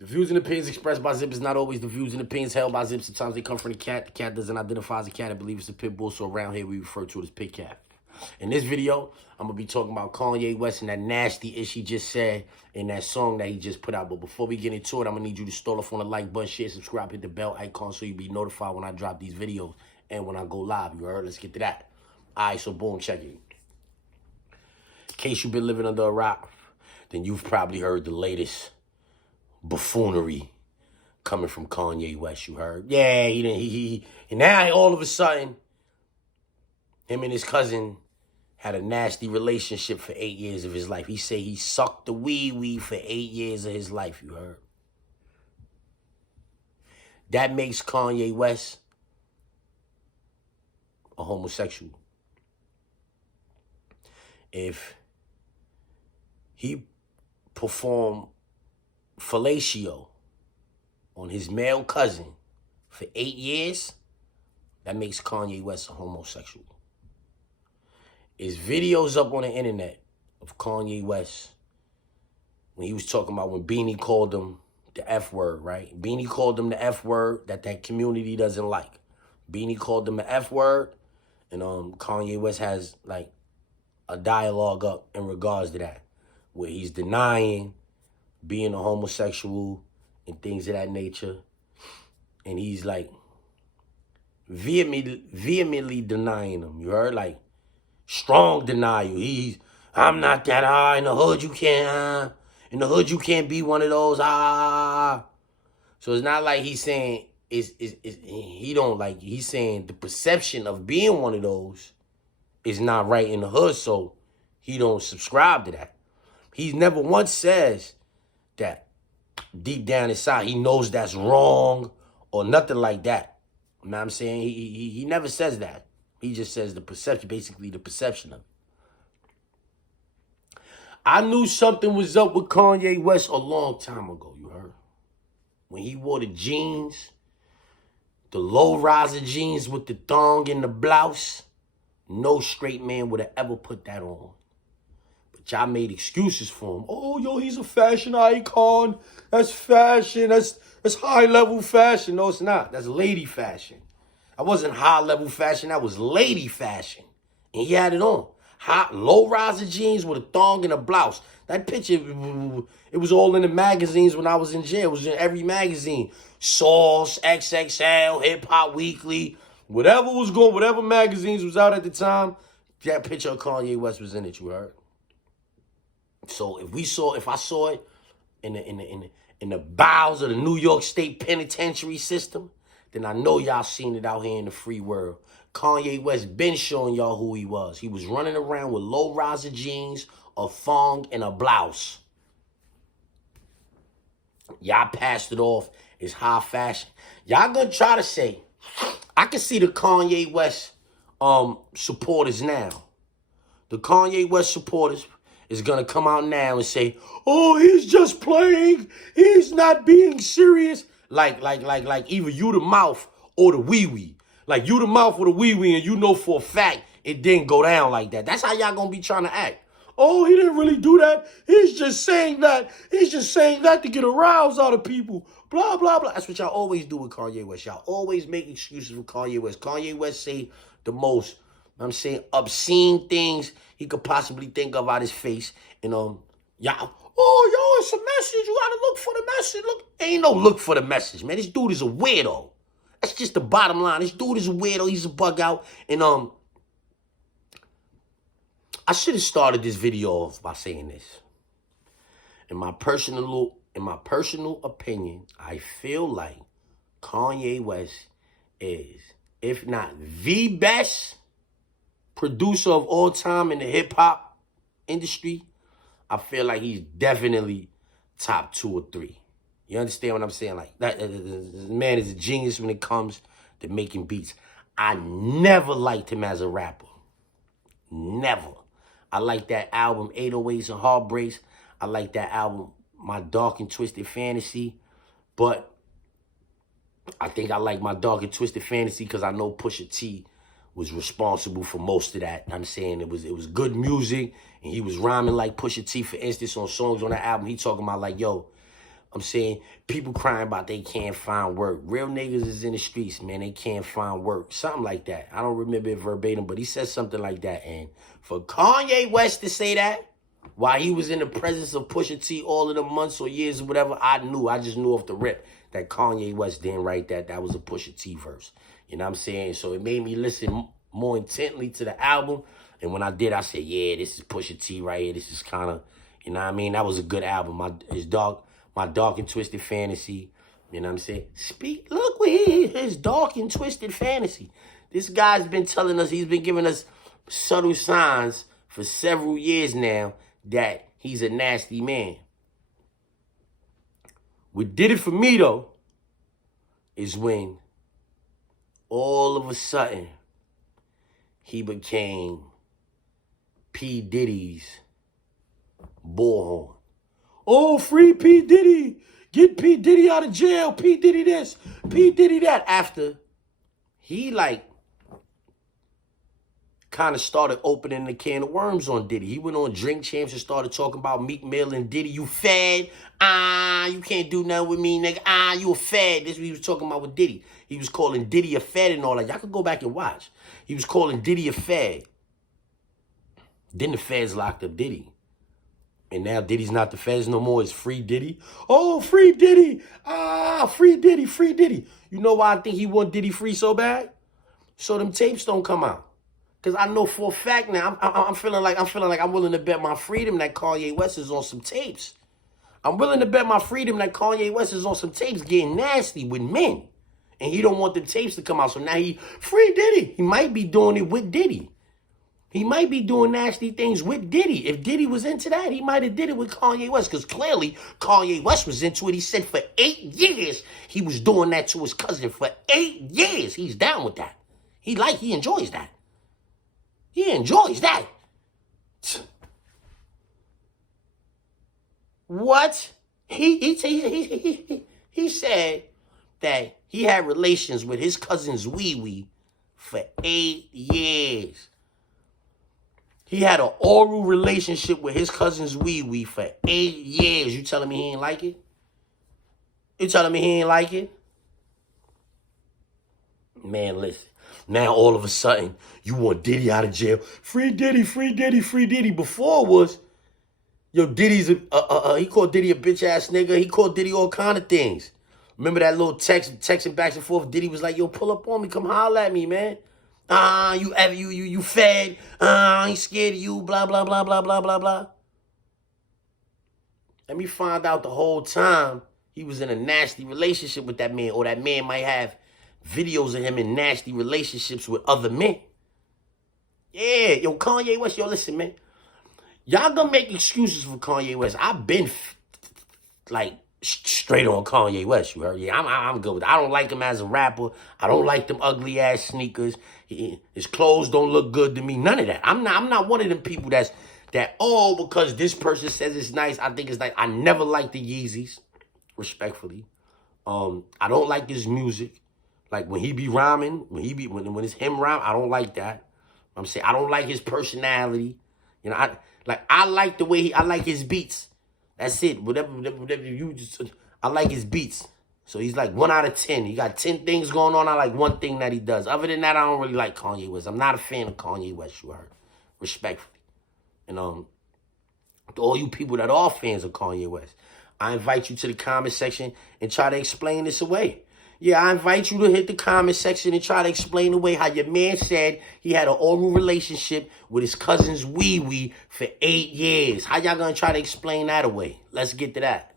The views and opinions expressed by Zip is not always the views and opinions held by Zip. Sometimes they come from the cat. The cat doesn't identify as a cat. I believe it's a pit bull, so around here we refer to it as pit cat. In this video, I'm going to be talking about Kanye West and that nasty ish he just said in that song that he just put out. But before we get into it, I'm going to need you to start off on the like button, share, subscribe, hit the bell icon so you'll be notified when I drop these videos and when I go live. You heard? Let's get to that. All right, so boom, check it. In case you've been living under a rock, then you've probably heard the latest buffoonery coming from Kanye West. You heard? Yeah, and now all of a sudden, him and his cousin had a nasty relationship for 8 years of his life. He said he sucked the wee for 8 years of his life. You heard? That makes Kanye West a homosexual. If he performed fellatio on his male cousin for 8 years, that makes Kanye West a homosexual. There's videos up on the internet of Kanye West when he was talking about when Beanie called him the F word, right? Beanie called him the F word that community doesn't like. Beanie called him the F word, and Kanye West has like a dialogue up in regards to that, where he's denying being a homosexual and things of that nature. And he's like vehemently denying them. You heard? Like strong denial. I'm not that in the hood you can't in the hood you can't be one of those So it's not like he's saying he don't like, he's saying the perception of being one of those is not right in the hood, so he don't subscribe to that. He never once says that deep down inside he knows that's wrong or nothing like that. You know what I'm saying? He never says that. He just says the perception, basically the perception of it. I knew something was up with Kanye West a long time ago, you heard? When he wore the jeans, the low-riser jeans with the thong and the blouse, no straight man would have ever put that on. But y'all made excuses for him. Oh, yo, he's a fashion icon. That's fashion. That's high-level fashion. No, it's not. That's lady fashion. That wasn't high-level fashion. That was lady fashion. And he had it on. Hot, low-riser jeans with a thong and a blouse. That picture, it was all in the magazines when I was in jail. It was in every magazine. Sauce, XXL, Hip Hop Weekly, whatever was going, whatever magazines was out at the time, that picture of Kanye West was in it, you heard? So if I saw it in the bowels of the New York State penitentiary system, then I know y'all seen it out here in the free world. Kanye West been showing y'all who he was. He was running around with low-riser jeans, a thong, and a blouse. Y'all passed it off as high fashion. Y'all gonna try to say, I can see the Kanye West supporters now. The Kanye West supporters is gonna come out now and say, oh, he's just playing. He's not being serious. Like either you the mouth or the wee-wee. Like you the mouth or the wee-wee, and you know for a fact it didn't go down like that. That's how y'all gonna be trying to act. Oh, he didn't really do that. He's just saying that. He's just saying that to get a rouse out of people. Blah, blah, blah. That's what y'all always do with Kanye West. Y'all always make excuses for Kanye West. Kanye West say the most, I'm saying, obscene things he could possibly think of out his face. And y'all, oh, yo, it's a message. You gotta look for the message. Look, ain't no look for the message, man. This dude is a weirdo. That's just the bottom line. This dude is a weirdo. He's a bug out. And I should have started this video off by saying this. In my personal opinion, I feel like Kanye West is, if not the best producer of all time in the hip-hop industry, I feel like he's definitely top 2 or 3. You understand what I'm saying? Like, that man is a genius when it comes to making beats. I never liked him as a rapper. Never. I like that album, 808s and Heartbreaks. I like that album, My Dark and Twisted Fantasy. But I think I like My Dark and Twisted Fantasy because I know Pusha T was responsible for most of that. I'm saying it was good music, and he was rhyming like Pusha T. For instance, on songs on that album, he talking about like, yo, I'm saying people crying about they can't find work. Real niggas is in the streets, man. They can't find work. Something like that. I don't remember it verbatim, but he said something like that. And for Kanye West to say that while he was in the presence of Pusha T all of the months or years or whatever, I just knew off the rip that Kanye West didn't write that. That was a Pusha T verse. You know what I'm saying? So it made me listen more intently to the album. And when I did, I said, yeah, this is Pusha T right here. This is kind of, you know what I mean? That was a good album. My Dark and Twisted Fantasy. You know what I'm saying? Look what his Dark and Twisted Fantasy. This guy's been telling us, he's been giving us subtle signs for several years now that he's a nasty man. What did it for me, though, is when all of a sudden he became P. Diddy's bullhorn. Oh, free P. Diddy. Get P. Diddy out of jail. P. Diddy this. P. Diddy that. After he, kind of started opening the can of worms on Diddy. He went on Drink Champs and started talking about Meek Mill and Diddy. You fed. You can't do nothing with me, nigga. You a fed. This is what he was talking about with Diddy. He was calling Diddy a fed and all that. Y'all can go back and watch. He was calling Diddy a fed. Then the feds locked up Diddy. And now Diddy's not the feds no more. It's free Diddy. Oh, free Diddy. Free Diddy, free Diddy. You know why I think he want Diddy free so bad? So them tapes don't come out. Because I know for a fact now, I'm feeling like I'm willing to bet my freedom that Kanye West is on some tapes. I'm willing to bet my freedom that Kanye West is on some tapes getting nasty with men. And he don't want the tapes to come out. So now he free Diddy. He might be doing it with Diddy. He might be doing nasty things with Diddy. If Diddy was into that, he might have did it with Kanye West. Because clearly, Kanye West was into it. He said for 8 years, he was doing that to his cousin. For 8 years, he's down with that. He enjoys that. He enjoys that. What? He said that he had relations with his cousin's wee-wee for 8 years. He had an oral relationship with his cousin's wee-wee for 8 years. You telling me he ain't like it? You telling me he ain't like it? Man, listen. Now all of a sudden, you want Diddy out of jail. Free Diddy, free Diddy, free Diddy. Before was, yo, Diddy's, he called Diddy a bitch-ass nigga. He called Diddy all kind of things. Remember that little texting back and forth? Diddy was like, yo, pull up on me. Come holler at me, man. You fed. I ain't scared of you. Blah, blah, blah, blah, blah, blah, blah. Let me find out the whole time he was in a nasty relationship with that man, or that man might have videos of him in nasty relationships with other men. Yeah, yo, Kanye West, yo, listen, man. Y'all gonna make excuses for Kanye West. I've been, straight on Kanye West, you heard? Yeah, I'm good with it. I don't like him as a rapper. I don't like them ugly-ass sneakers. His clothes don't look good to me. None of that. I'm not one of them people that, because this person says it's nice, I think it's nice. I never liked the Yeezys, respectfully. I don't like his music. Like, when he be rhyming, when it's him rhyme, I don't like that. I'm saying, I don't like his personality. You know, I like the way I like his beats. That's it. Whatever you just, I like his beats. So he's like 1 out of 10. He got 10 things going on. I like one thing that he does. Other than that, I don't really like Kanye West. I'm not a fan of Kanye West, you heard. Respectfully. And to all you people that are fans of Kanye West, I invite you to the comment section and try to explain this away. Yeah, I invite you to hit the comment section and try to explain away how your man said he had an oral relationship with his cousin's wee-wee for 8 years. How y'all gonna try to explain that away? Let's get to that.